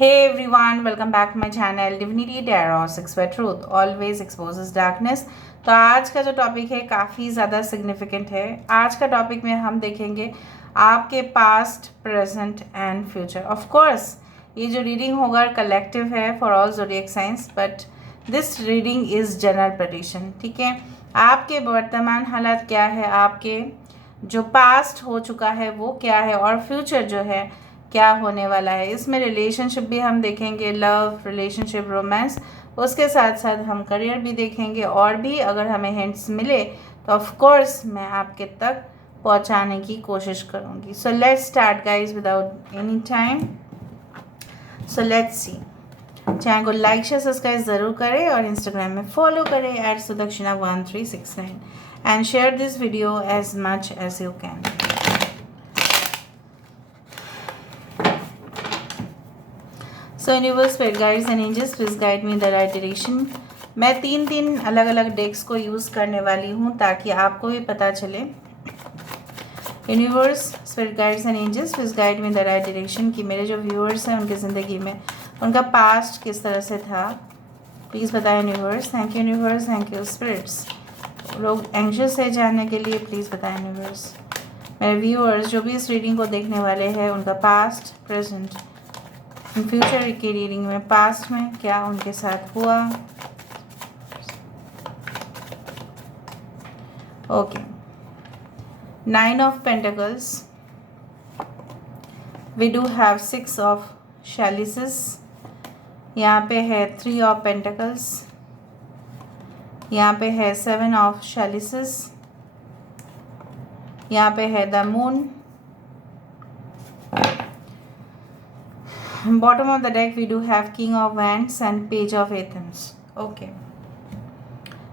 Hey everyone, welcome back to my channel Divinity Tarot 6 where truth always exposes darkness। तो आज का जो topic है काफ़ी ज़्यादा सिग्निफिकेंट है। आज का टॉपिक में हम देखेंगे आपके past, present and future. Of course ये जो रीडिंग होगा कलेक्टिव है for all zodiac science, but this reading is general prediction. ठीक है, आपके वर्तमान हालात क्या है, आपके जो पास्ट हो चुका है वो क्या है, और फ्यूचर जो है क्या होने वाला है। इसमें रिलेशनशिप भी हम देखेंगे, लव, रिलेशनशिप, रोमांस, उसके साथ साथ हम करियर भी देखेंगे, और भी अगर हमें हिंट्स मिले तो ऑफ कोर्स मैं आपके तक पहुंचाने की कोशिश करूंगी। So let's start guys without any time. So let's see. Channel को लाइक शेयर सब्सक्राइब ज़रूर करें और इंस्टाग्राम में फॉलो करें @sudakshinah1369 and share this video as much as you can. So universe, spirit guides and angels please guide me the right direction. मैं तीन अलग अलग डेक्स को यूज़ करने वाली हूँ ताकि आपको भी पता चले। Universe, spirit guides and angels please guide me the right direction कि मेरे जो व्यूअर्स हैं उनकी ज़िंदगी में उनका पास्ट किस तरह से था, प्लीज़ बताएं universe. Thank you universe, thank you spirits. लोग एंशियस है जानने के लिए, प्लीज़ बताएं यूनिवर्स। मेरे व्यूअर्स जो भी इस रीडिंग को देखने वाले हैं उनका पास्ट, प्रेजेंट, फ्यूचर की रीडिंग में पास्ट में क्या उनके साथ हुआ। Okay, 9 of pentacles, we do have 6 of chalices, यहाँ पे है 3 ऑफ पेंटिकल्स, यहाँ पे है 7 ऑफ शैलिसेस, यहाँ पे है the moon. Bottom of the deck we do have king of wands and page of athames. Okay,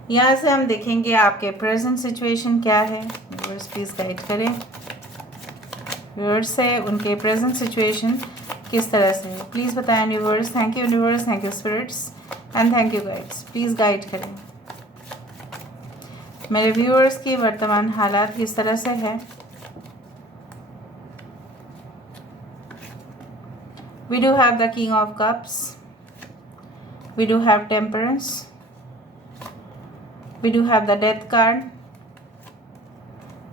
यहाँ से हम देखेंगे आपके प्रेजेंट सिचुएशन क्या है। व्यूअर्स प्लीज गाइड करें, व्यूअर्स से उनके प्रेजेंट सिचुएशन किस तरह से है, प्लीज़ बताएं viewers. Thank you universe, thank you spirits and thank you guides, please guide करें मेरे व्यूअर्स की वर्तमान हालात किस तरह से है। We do have the King of Cups, we do have Temperance, we do have the Death card,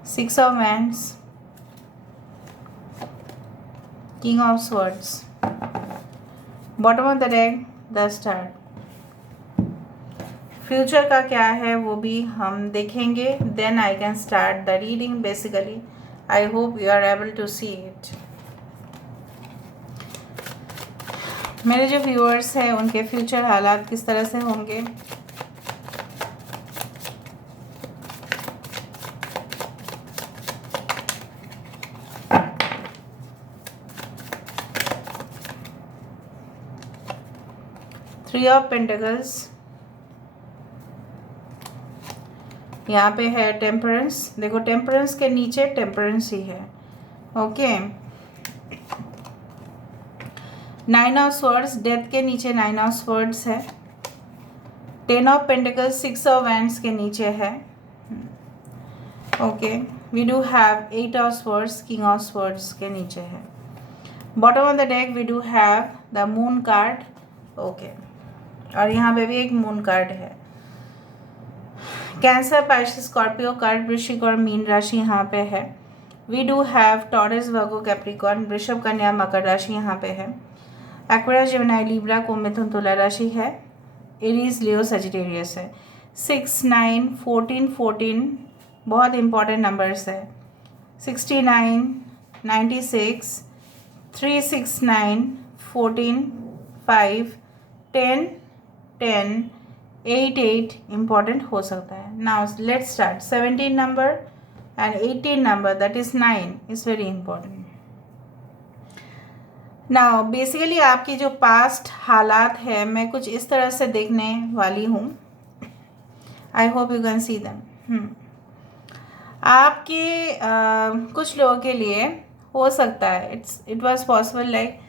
6 of Wands, King of Swords, bottom of the deck the Star। Future का क्या है वो भी हम देखेंगे, then I can start the reading basically. I hope you are able to see it. मेरे जो viewers हैं उनके फ्यूचर हालात किस तरह से होंगे। थ्री ऑफ पेंटिकल्स, यहाँ पे है टेम्परेंस। देखो टेम्परेंस के नीचे टेम्परेंस ही है। ओके, 9 ऑफ स्वर्ड्स, डेथ के नीचे 9 ऑफ स्वर्ड्स है। 10 ऑफ पेंटिकल्स 6 ऑफ वैंड्स के नीचे है। Okay, we do have 8 of swords, king of swords के नीचे है। Bottom of the deck we do have the moon card. Okay, और यहाँ पे भी एक मून कार्ड है। कैंसर, पाइसेस, स्कॉर्पियो, कार्ड, वृश्चिक और मीन राशि यहाँ पे है। We do have Taurus, Virgo, Capricorn, वृषभ, कन्या, मकर राशि यहाँ पे है। एक्वेरियस, जेमिनी, लिब्रा, कुंभ, मिथुन, तुला राशि है। एरीज, लियो, सजिटेरियस है। 6, 9, 14, 14 बहुत इंपॉर्टेंट नंबर्स है। 69, 96, 369, 14, 5, 10, 10, 8, 8 इम्पॉर्टेंट हो सकता है। Now let's start. 17 number and 18 number that is 9 is very important. Now basically आपकी जो पास्ट हालात है मैं कुछ इस तरह से देखने वाली हूँ। I hope you can see them. आपके कुछ लोगों के लिए हो सकता है it was possible like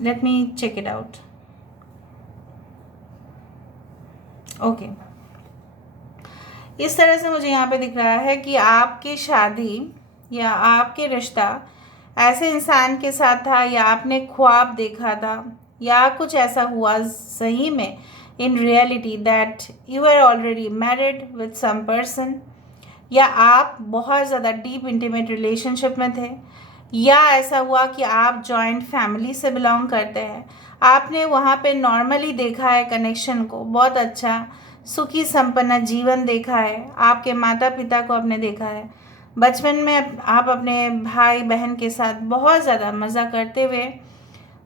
let me check it out. Okay, इस तरह से मुझे यहाँ पे दिख रहा है कि आपकी शादी या आपके रिश्ता ऐसे इंसान के साथ था, या आपने ख्वाब देखा था, या कुछ ऐसा हुआ सही में in reality that you are already married with some person, या आप बहुत ज़्यादा डीप इंटीमेट रिलेशनशिप में थे, या ऐसा हुआ कि आप जॉइंट फैमिली से बिलोंग करते हैं। आपने वहाँ पे नॉर्मली देखा है कनेक्शन को, बहुत अच्छा सुखी संपन्न जीवन देखा है, आपके माता पिता को आपने देखा है, बचपन में आप अपने भाई बहन के साथ बहुत ज़्यादा मज़ा करते हुए,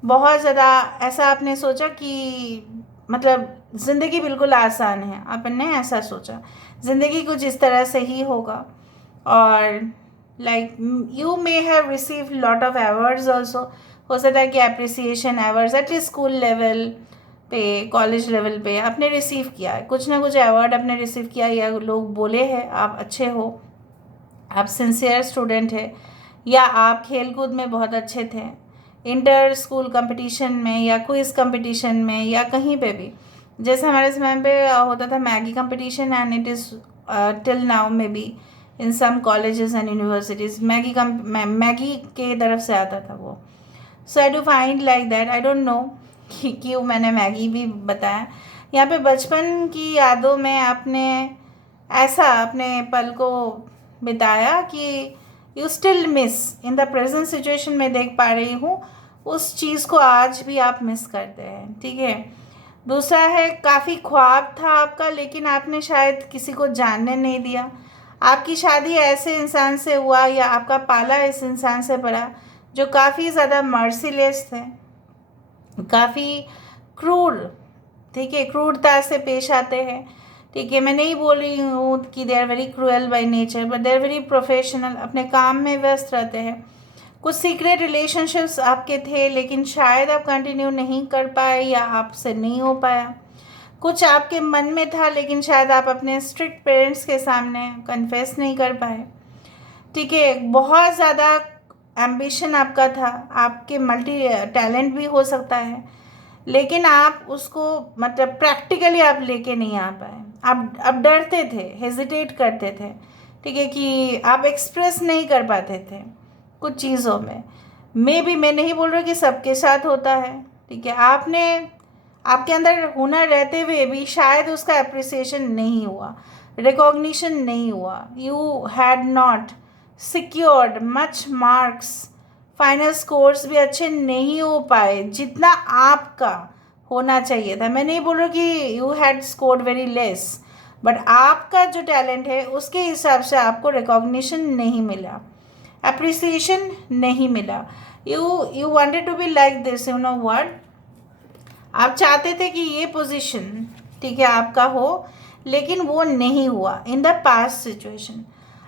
बहुत ज़्यादा ऐसा आपने सोचा कि मतलब ज़िंदगी बिल्कुल आसान है, आपने ऐसा सोचा ज़िंदगी कुछ इस तरह से ही होगा। और like you may have receive lot of awards also, हो सकता है कि appreciation awards at least school level पे, कॉलेज लेवल पे आपने रिसीव किया है, कुछ ना कुछ अवार्ड आपने रिसीव किया, या लोग बोले हैं आप अच्छे हो, आप सिंसियर स्टूडेंट है, या आप खेल कूद में बहुत अच्छे थे, इंटर स्कूल कंपटीशन में या क्विज कंपटीशन में या कहीं पे भी। जैसे हमारे समय पे होता था Maggi competition, and it is till now maybe in some colleges and universities Maggi के तरफ से आता था वो। So I do find like that, I don't know कि क्यों मैंने मैगी भी बताया। यहाँ पे बचपन की यादों में आपने ऐसा अपने पल को बिताया कि you still miss in the present situation में, देख पा रही हूँ उस चीज़ को आज भी आप मिस करते हैं, ठीक है। दूसरा है काफ़ी ख्वाब था आपका, लेकिन आपने शायद किसी को जानने नहीं दिया। आपकी शादी ऐसे इंसान से हुआ, या आपका पाला इस इंसान से पड़ा जो काफ़ी ज़्यादा मर्सीलेस थे, काफ़ी क्रूर, ठीक है, क्रूरता से पेश आते हैं, ठीक है। मैं नहीं बोल रही हूँ कि they are very cruel by nature, but they are very professional, अपने काम में व्यस्त रहते हैं। कुछ सीक्रेट रिलेशनशिप्स आपके थे, लेकिन शायद आप कंटिन्यू नहीं कर पाए, या आपसे नहीं हो पाया। कुछ आपके मन में था, लेकिन शायद आप अपने स्ट्रिक्ट पेरेंट्स के सामने कन्फेस नहीं कर पाए, ठीक है। बहुत ज़्यादा एम्बिशन आपका था, आपके मल्टी टैलेंट भी हो सकता है, लेकिन आप उसको मतलब प्रैक्टिकली आप लेके नहीं आ पाए। आप डरते थे, हेजिटेट करते थे, ठीक है, कि आप एक्सप्रेस नहीं कर पाते थे कुछ चीज़ों में। भी मैं नहीं बोल रही कि सबके साथ होता है, ठीक है। आपने आपके अंदर हुनर रहते हुए भी शायद उसका अप्रिसिएशन नहीं हुआ, रिकॉग्निशन नहीं हुआ। You had not secured much marks, final scores भी अच्छे नहीं हो पाए जितना आपका होना चाहिए था। मैं नहीं बोल रहा कि you had scored very less, but आपका जो टैलेंट है उसके हिसाब से आपको रिकॉग्निशन नहीं मिला, अप्रिसिएशन नहीं मिला। You wanted to be like this, you know what, आप चाहते थे कि ये पोजीशन, ठीक है, आपका हो, लेकिन वो नहीं हुआ इन द पास्ट सिचुएशन।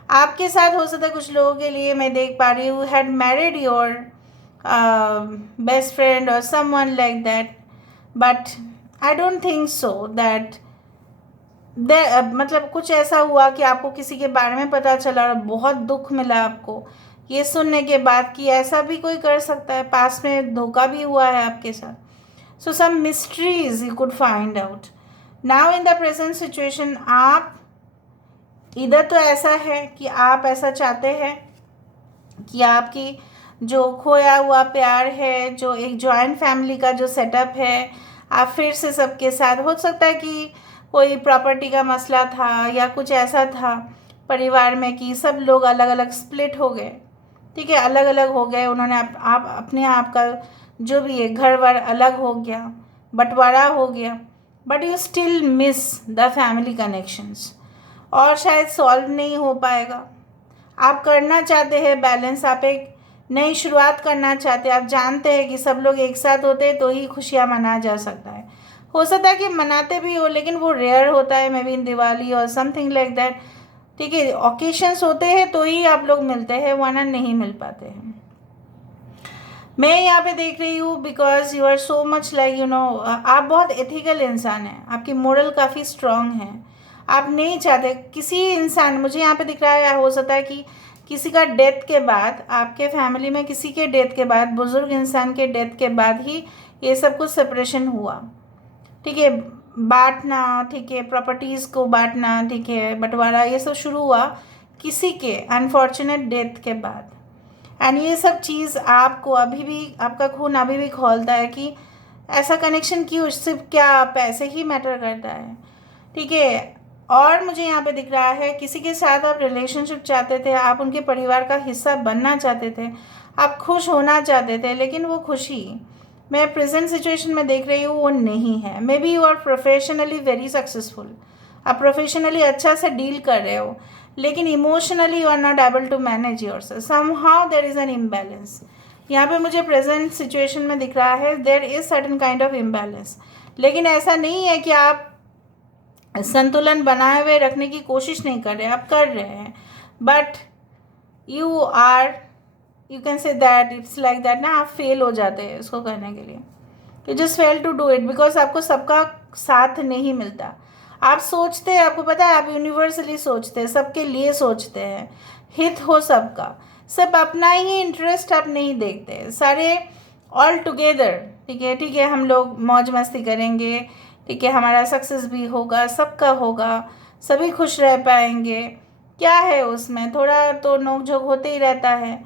आपके साथ हो सकता है कुछ लोगों के लिए, मैं देख पा रही हूँ, had married your best friend और someone like that, but I don't think so that मतलब कुछ ऐसा हुआ कि आपको किसी के बारे में पता चला और बहुत दुख मिला आपको ये सुनने के बाद कि ऐसा भी कोई कर सकता है, पास में धोखा भी हुआ है आपके साथ। So some mysteries you could find out. Now in the present situation आप इधर तो ऐसा है कि आप ऐसा चाहते हैं कि आपकी जो खोया हुआ प्यार है, जो एक जॉइंट फैमिली का जो सेटअप है, आप फिर से सबके साथ, हो सकता है कि कोई प्रॉपर्टी का मसला था या कुछ ऐसा था परिवार में कि सब लोग अलग अलग स्प्लिट हो गए, ठीक है, अलग अलग हो गए, उन्होंने आप अपने आप का जो भी है घर वर अलग हो गया, बंटवारा हो गया, but you still miss the family connections, और शायद सॉल्व नहीं हो पाएगा। आप करना चाहते हैं बैलेंस, आप एक नई शुरुआत करना चाहते हैं, आप जानते हैं कि सब लोग एक साथ होते हैं तो ही खुशियाँ मनाया जा सकता है। हो सकता है कि मनाते भी हो, लेकिन वो रेयर होता है, मे बी इन दिवाली और समथिंग लाइक दैट, ठीक है, ओकेशंस होते हैं तो ही आप लोग मिलते हैं, वरना नहीं मिल पाते हैं। मैं यहाँ पे देख रही हूँ because you are so much like, you know, आप बहुत एथिकल इंसान हैं, आपकी मोरल काफ़ी स्ट्रांग है, आप नहीं चाहते किसी इंसान, मुझे यहाँ पे दिख रहा है, हो सकता है कि किसी का डेथ के बाद, आपके फैमिली में किसी के डेथ के बाद, बुजुर्ग इंसान के डेथ के बाद ही ये सब कुछ सेपरेशन हुआ, ठीक है, बांटना, ठीक है, प्रॉपर्टीज़ को बांटना, ठीक है, बंटवारा, ये सब शुरू हुआ किसी के अनफॉर्चुनेट डेथ के बाद। एंड ये सब चीज़ आपको अभी भी, आपका खून अभी भी खौलता है कि ऐसा कनेक्शन क्यों, सिर्फ क्या पैसे ही मैटर करता है, ठीक है। और मुझे यहाँ पे दिख रहा है किसी के साथ आप रिलेशनशिप चाहते थे, आप उनके परिवार का हिस्सा बनना चाहते थे, आप खुश होना चाहते थे, लेकिन वो खुशी मैं प्रेजेंट सिचुएशन में देख रही हूँ वो नहीं है। Maybe you are professionally very successful, आप प्रोफेशनली अच्छा से डील कर रहे हो, लेकिन emotionally you are not able to manage yourself, somehow there is an imbalance. यहाँ पे मुझे प्रेजेंट सिचुएशन में दिख रहा है there is certain kind of imbalance. लेकिन ऐसा नहीं है कि आप संतुलन बनाए हुए रखने की कोशिश नहीं कर रहे, आप कर रहे हैं, but you are, you can say that it's like that ना, आप फेल हो जाते हैं इसको करने के लिए। You just fail to do it because आपको सबका साथ नहीं मिलता। आप सोचते हैं, आपको पता है, आप यूनिवर्सली सोचते हैं, सबके लिए सोचते हैं, हित हो सबका, सब अपना ही इंटरेस्ट आप नहीं देखते, सारे ऑल टुगेदर, ठीक है, हम लोग मौज मस्ती करेंगे, ठीक है, हमारा सक्सेस भी होगा, सबका होगा, सभी खुश रह पाएंगे, क्या है उसमें, थोड़ा तो नोक झोंक होते ही रहता है।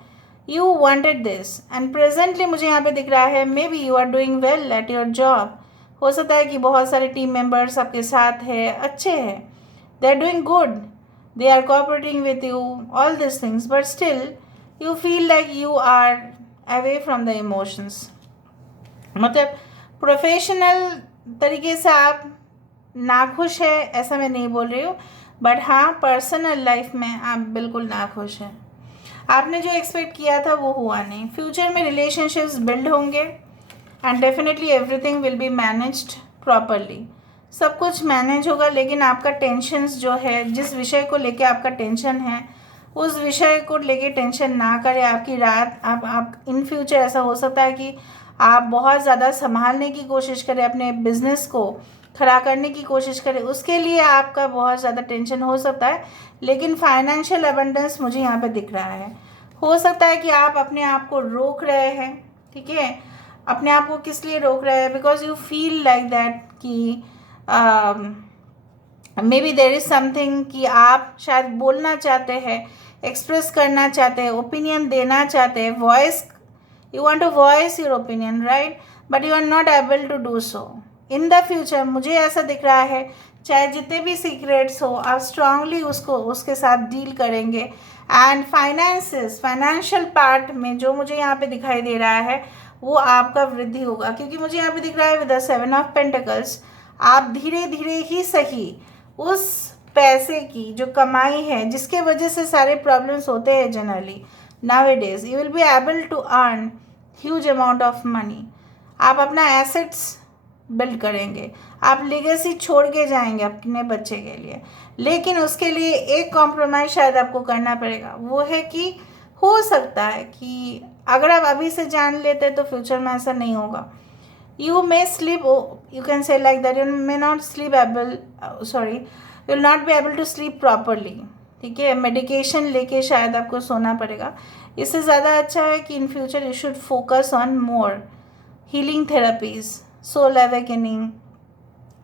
You wanted this and presently मुझे यहाँ पे दिख रहा है maybe you are doing well at your job. हो सकता है कि बहुत सारे टीम मेंबर्स आपके साथ है, अच्छे हैं, they are doing good, they are cooperating with you, all this things, but still you feel like you are away from the emotions. मतलब प्रोफेशनल तरीके से आप नाखुश है ऐसा मैं नहीं बोल रही हूँ, बट हाँ पर्सनल लाइफ में आप बिल्कुल नाखुश हैं। आपने जो एक्सपेक्ट किया था वो हुआ नहीं। फ्यूचर में रिलेशनशिप्स बिल्ड होंगे and definitely everything will be managed properly, सब कुछ मैनेज होगा, लेकिन आपका टेंशन्स जो है, जिस विषय को लेके आपका टेंशन है, उस विषय को लेके टेंशन ना करें। आपकी रात, आप इन फ्यूचर ऐसा हो सकता है कि आप बहुत ज़्यादा संभालने की कोशिश करें, अपने बिजनेस को खड़ा करने की कोशिश करें, उसके लिए आपका बहुत ज़्यादा टेंशन हो सकता है, लेकिन फाइनेंशियल अबंडेंस मुझे यहाँ पे दिख रहा है। हो सकता है कि आप अपने आप को रोक रहे हैं, ठीक है, अपने आप को किस लिए रोक रहे हैं, because you feel like that कि maybe there is something कि आप शायद बोलना चाहते हैं, एक्सप्रेस करना चाहते हैं, ओपिनियन देना चाहते हैं, voice, you want to voice your opinion, right, but you are not able to do so in the future। मुझे ऐसा दिख रहा है चाहे जितने भी सीक्रेट्स हो, आप स्ट्रांगली उसके साथ डील करेंगे। एंड फाइनेंसेस, फाइनेंशियल पार्ट में जो मुझे यहाँ पे दिखाई दे रहा है वो आपका वृद्धि होगा, क्योंकि मुझे यहाँ पे दिख रहा है विद द 7 ऑफ पेंटिकल्स, आप धीरे धीरे ही सही उस पैसे की जो कमाई है, जिसके वजह से सारे प्रॉब्लम्स होते हैं generally nowadays, you will be able to earn huge amount of money। आप अपना एसेट्स बिल्ड करेंगे, आप लेगेसी छोड़ के जाएंगे अपने बच्चे के लिए, लेकिन उसके लिए एक कॉम्प्रोमाइज़ शायद आपको करना पड़ेगा। वो है कि हो सकता है कि अगर आप अभी से जान लेते तो फ्यूचर में ऐसा नहीं होगा। You may sleep, you can say like that, you may not sleep able, sorry, you will not be able to sleep properly, ठीक है, मेडिकेशन लेके शायद आपको सोना पड़ेगा। इससे ज़्यादा अच्छा है कि in future you should focus on more healing therapies, soul awakening,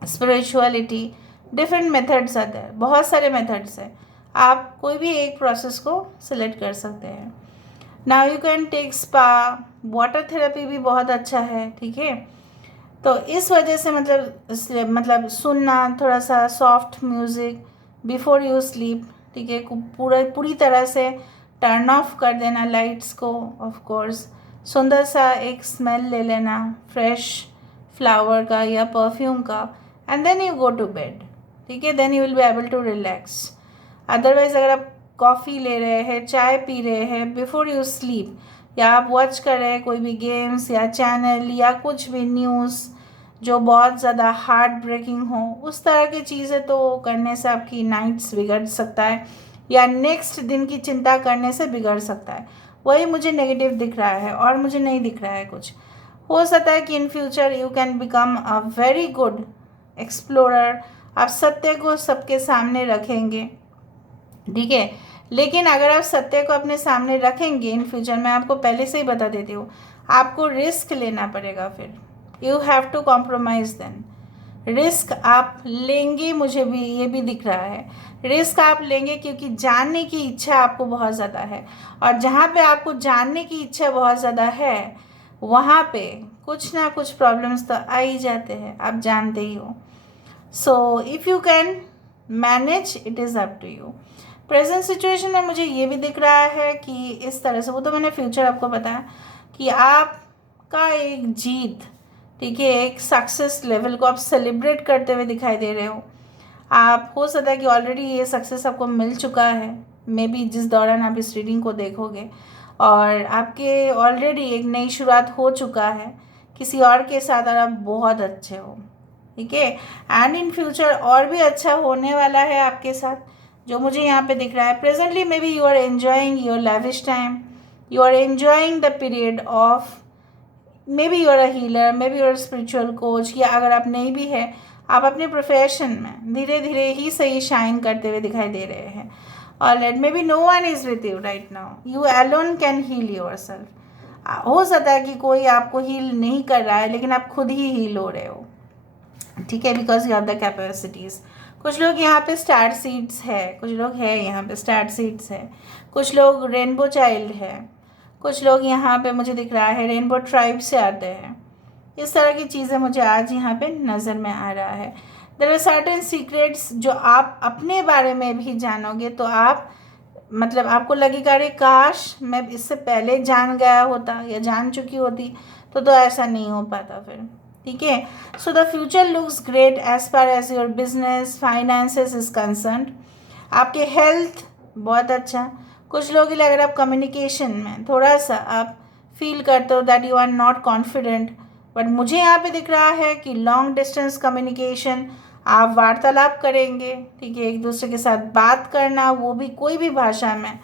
spirituality, different methods आते हैं, बहुत सारे मेथड्स हैं, आप कोई भी एक प्रोसेस को सिलेक्ट कर सकते हैं। Now you can take spa, water therapy भी बहुत अच्छा है, ठीक है। तो इस वजह से मतलब सुनना थोड़ा सा soft music before you sleep, ठीक है, पूरी तरह से टर्न ऑफ कर देना लाइट्स को, ऑफ कोर्स सुंदर सा एक स्मेल ले लेना फ्रेश फ्लावर का या परफ्यूम का, and then you go to bed, ठीक है, then you will be able to relax. Otherwise अगर आप कॉफ़ी ले रहे हैं, चाय पी रहे हैं बिफोर यू स्लीप, या आप वॉच कर रहे हैं कोई भी गेम्स या चैनल या कुछ भी न्यूज़ जो बहुत ज़्यादा हार्ट ब्रेकिंग हो, उस तरह की चीज़ें तो करने से आपकी नाइट्स बिगड़ सकता है, या नेक्स्ट दिन की चिंता करने से बिगड़ सकता है। वही मुझे नेगेटिव दिख रहा है और मुझे नहीं दिख रहा है कुछ। हो सकता है कि in future you can become a very good explorer, आप सत्य को सबके सामने रखेंगे, ठीक है, लेकिन अगर आप सत्य को अपने सामने रखेंगे इन फ्यूचर, मैं आपको पहले से ही बता देती हूँ, आपको रिस्क लेना पड़ेगा, फिर you have to compromise then. Risk आप लेंगे, मुझे भी ये भी दिख रहा है, रिस्क आप लेंगे क्योंकि जानने की इच्छा आपको बहुत ज़्यादा है, और जहाँ पे आपको जानने की इच्छा बहुत ज़्यादा है वहाँ पे कुछ ना कुछ प्रॉब्लम्स तो आ ही जाते हैं, आप जानते ही हो। So if you can manage, it is up to you. Present situation में मुझे ये भी दिख रहा है कि इस तरह से, वो तो मैंने फ्यूचर आपको बताया कि आपका एक जीत, ठीक है, एक सक्सेस लेवल को आप सेलिब्रेट करते हुए दिखाई दे रहे हो। आप, हो सकता है कि ऑलरेडी ये सक्सेस आपको मिल चुका है, मे बी जिस दौरान आप इस रीडिंग को देखोगे, और आपके ऑलरेडी एक नई शुरुआत हो चुका है किसी और के साथ, और आप बहुत अच्छे हो, ठीक है। एंड इन फ्यूचर और भी अच्छा होने वाला है आपके साथ, जो मुझे यहाँ पे दिख रहा है। Presently maybe you are enjoying your lavish time, you are enjoying the period of, maybe you are a healer, maybe you are spiritual coach, या अगर आप नहीं भी है, आप अपने प्रोफेशन में धीरे धीरे ही सही शाइन करते हुए दिखाई दे रहे हैं। Alright, maybe no one is with you right now, you alone can heal yourself. हो सकता है कि कोई आपको हील नहीं कर रहा है, लेकिन आप खुद ही हील हो रहे हो, ठीक है, because you have the capacities. कुछ लोग यहाँ पे स्टार सीड्स है, कुछ लोग है यहाँ पे स्टार सीड्स है, कुछ लोग रेनबो चाइल्ड है, कुछ लोग यहाँ पे मुझे दिख रहा है रेनबो ट्राइब से आते हैं। इस तरह की चीज़ें मुझे आज यहाँ पे नज़र में आ रहा है। देयर आर सर्टेन सीक्रेट्स जो आप अपने बारे में भी जानोगे, तो आप, मतलब आपको लगेगा अरे काश मैं इससे पहले जान गया होता या जान चुकी होती, तो ऐसा नहीं हो पाता फिर, ठीक है। So the future looks great as far as your business finances is concerned. आपके हेल्थ बहुत अच्छा। कुछ लोग लिए अगर आप कम्युनिकेशन में थोड़ा सा आप फील करते हो that you are not confident, but मुझे यहाँ पे दिख रहा है कि लॉन्ग डिस्टेंस कम्युनिकेशन, आप वार्तालाप करेंगे, ठीक है, एक दूसरे के साथ बात करना, वो भी कोई भी भाषा में,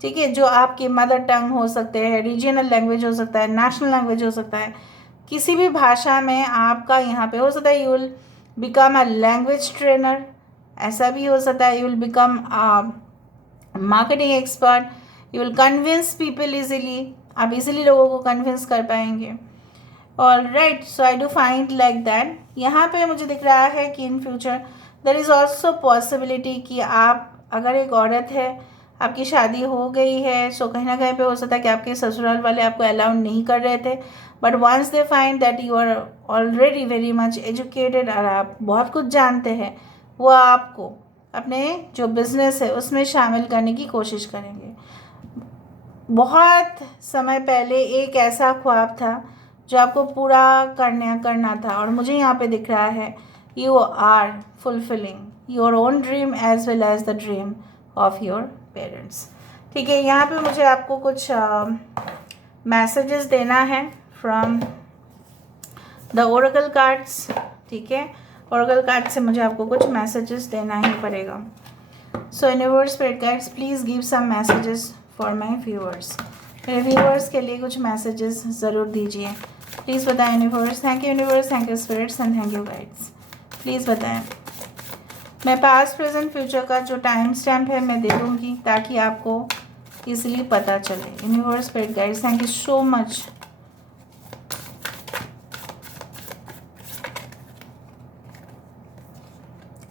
ठीक है, जो आपकी मदर टंग हो सकते हैं, रीजनल लैंग्वेज हो सकता है, नेशनल लैंग्वेज हो सकता है, किसी भी भाषा में आपका यहाँ पे हो सकता है you will become a language trainer, ऐसा भी हो सकता है you will become marketing expert, you will convince people easily, आप इजीली लोगों को कन्विंस कर पाएंगे। All right, so I do find like that. यहाँ पे मुझे दिख रहा है कि in future there is also possibility कि आप, अगर एक औरत है, आपकी शादी हो गई है, सो कहीं ना कहीं पे हो सकता है कि आपके ससुराल वाले आपको अलाउ नहीं कर रहे थे, but once they find that you are already very much educated और आप बहुत कुछ जानते हैं, वो आपको अपने जो बिज़नेस है उसमें शामिल करने की कोशिश करेंगे। बहुत समय पहले एक ऐसा ख्वाब था जो आपको पूरा करना था, और मुझे यहाँ पे दिख रहा है you are fulfilling your own dream as well as the dream of your parents, ठीक है। यहाँ पे मुझे आपको कुछ मैसेजेस देना है फ्रॉम द ओरेकल कार्ड्स, ठीक है, ओरेकल कार्ड से मुझे आपको कुछ मैसेजेस देना ही पड़ेगा। So universe spirit guides please give some messages for my viewers, मेरे व्यूअर्स के लिए कुछ मैसेजेस ज़रूर दीजिए, प्लीज़ बताएं universe. Thank you universe, thank you spirits and thank you guides, please बताएं। मैं पास्ट प्रेजेंट फ्यूचर का जो टाइम स्टैम्प है मैं दे दूँगी ताकि आपको इजीली पता चले। Universe spirit guides, thank you so much.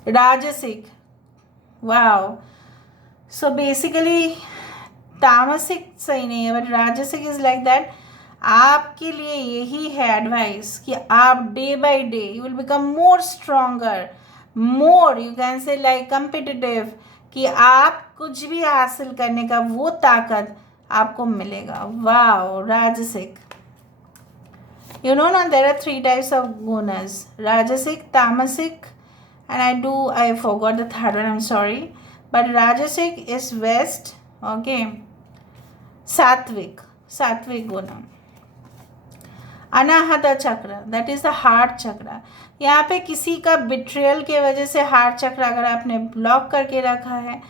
राजसिक, वाओ, सो बेसिकली तामसिक सही नहीं है, बट राजसिक इज लाइक दैट, आपके लिए यही है एडवाइस कि आप day by day you will become more stronger, more you can say like competitive, कि आप कुछ भी हासिल करने का वो ताकत आपको मिलेगा। वाओ, राजसिक, you know now there are 3 types of gunas, rajasic, tamasic, and I forgot the third one, I'm sorry, but rajasic is west, okay, sattvic guna, anahata chakra, that is the heart chakra। यहाँ पे किसी का betrayal के वजह से heart चक्र अगर आपने ब्लॉक करके रखा है,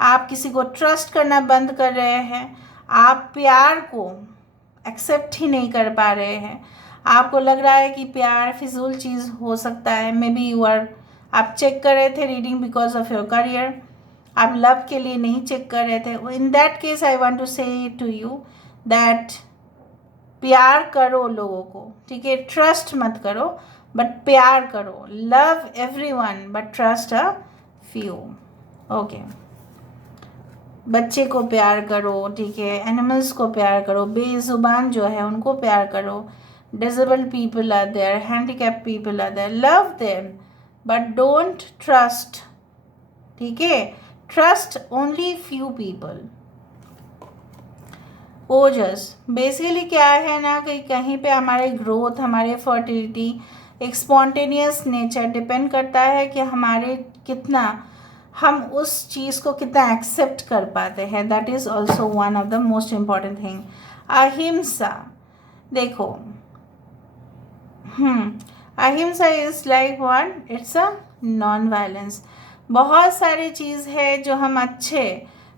आप किसी को ट्रस्ट करना बंद कर रहे हैं, आप प्यार को एक्सेप्ट ही नहीं कर पा रहे हैं, आपको लग रहा है कि प्यार फिजूल चीज़ हो सकता है, मे बी यू आर, आप चेक कर रहे थे reading because of your career, आप लव के लिए नहीं चेक कर रहे थे। In that case I want to say to you that प्यार करो लोगों को, ठीक है, ट्रस्ट मत करो बट प्यार करो, love everyone but trust a few, okay. बच्चे को प्यार करो, ठीक है, एनिमल्स को प्यार करो, बेजुबान जो है उनको प्यार करो, disabled people are there, handicapped people are there, love them but don't trust, ठीक है, trust only few people। ओजस बेसिकली क्या है ना कि कहीं पे हमारे ग्रोथ, हमारे फर्टिलिटी, एक स्पॉन्टेनियस नेचर डिपेंड करता है कि हमारे कितना, हम उस चीज़ को कितना एक्सेप्ट कर पाते हैं। That is also one of the most important thing. अहिंसा, देखो अहिंसा is like what, it's a non violence. बहुत सारी चीज़ है जो हम अच्छे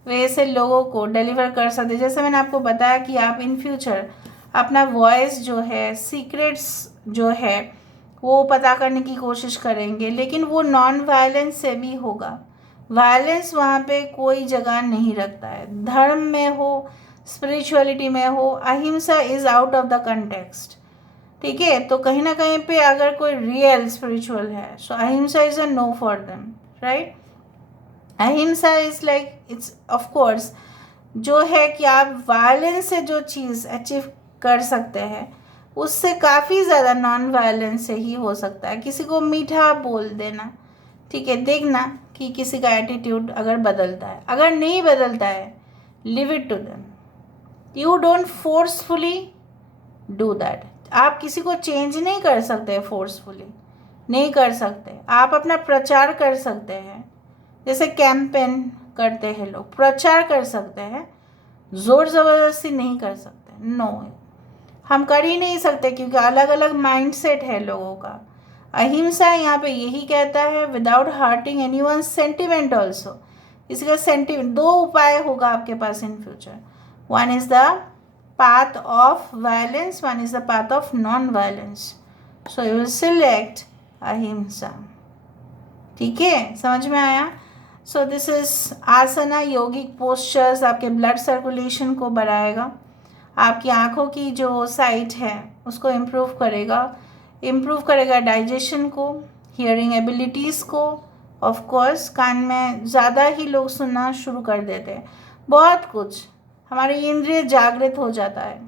वे से लोगों को डिलीवर कर सकते हैं। जैसे मैंने आपको बताया कि आप इन फ्यूचर अपना वॉइस जो है, सीक्रेट्स जो है वो पता करने की कोशिश करेंगे, लेकिन वो नॉन वायलेंस से भी होगा। वायलेंस वहाँ पे कोई जगह नहीं रखता है, धर्म में हो, स्पिरिचुअलिटी में हो, अहिंसा is out of the context, ठीक है। तो कहीं ना कहीं पे अगर कोई रियल स्पिरिचुअल है, so ahimsa is a no for them, right. Ahimsa is like, it's of course जो है कि आप वायलेंस से जो चीज़ अचीव कर सकते हैं उससे काफ़ी ज़्यादा नॉन वायलेंस से ही हो सकता है। किसी को मीठा बोल देना, ठीक है, देखना कि किसी का एटीट्यूड अगर बदलता है, अगर नहीं बदलता है, leave it to them, you don't forcefully do that. आप किसी को चेंज नहीं कर सकते, फोर्सफुली नहीं कर सकते। आप अपना प्रचार कर सकते हैं, जैसे कैंपेन करते हैं लोग, प्रचार कर सकते हैं, ज़ोर ज़बरदस्ती नहीं कर सकते। नो, हम कर ही नहीं सकते क्योंकि अलग अलग माइंडसेट है लोगों का। अहिंसा यहाँ पे यही कहता है, without hurting anyone sentiment also. किसी का सेंटिमेंट, दो उपाय होगा आपके पास in future, one is the path of violence, one is the path of non-violence, so you will select ahimsa, ठीक है, समझ में आया। So this is asana, yogic postures आपके ब्लड सर्कुलेशन को बढ़ाएगा, आपकी आँखों की जो साइट है उसको इम्प्रूव करेगा डाइजेशन को, हियरिंग एबिलिटीज़ को, ऑफ कोर्स कान में ज़्यादा ही लोग सुनना शुरू कर देते हैं, बहुत कुछ हमारे इंद्रिय जागृत हो जाता है।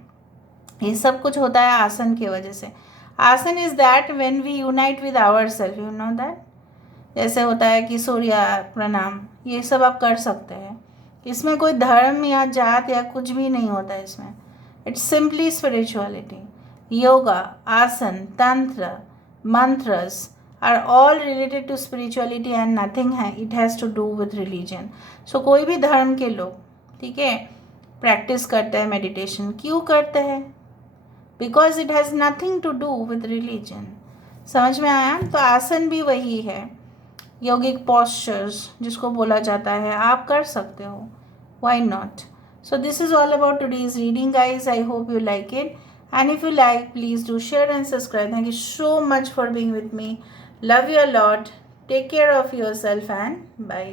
ये सब कुछ होता है आसन की वजह से। Asana is that when we unite with our self, you know that. जैसे होता है कि सूर्य प्रणाम, ये सब आप कर सकते हैं। इसमें कोई धर्म या जात या कुछ भी नहीं होता है इसमें, it's simply spirituality. Yoga, asana, tantra, mantras are all related to spirituality and nothing है it has to do with religion. So कोई भी धर्म के लोग, ठीक है, प्रैक्टिस करते हैं मेडिटेशन, क्यों करते हैं? Because it has nothing to do with religion. समझ में आया? तो आसन भी वही है, योगिक पॉस्चर्स जिसको बोला जाता है, आप कर सकते हो, why not. So this is all about today's reading guys, I hope you like it, and if you like, please do share and subscribe. Thank you so much for being with me. Love you a lot. Take care of yourself and bye.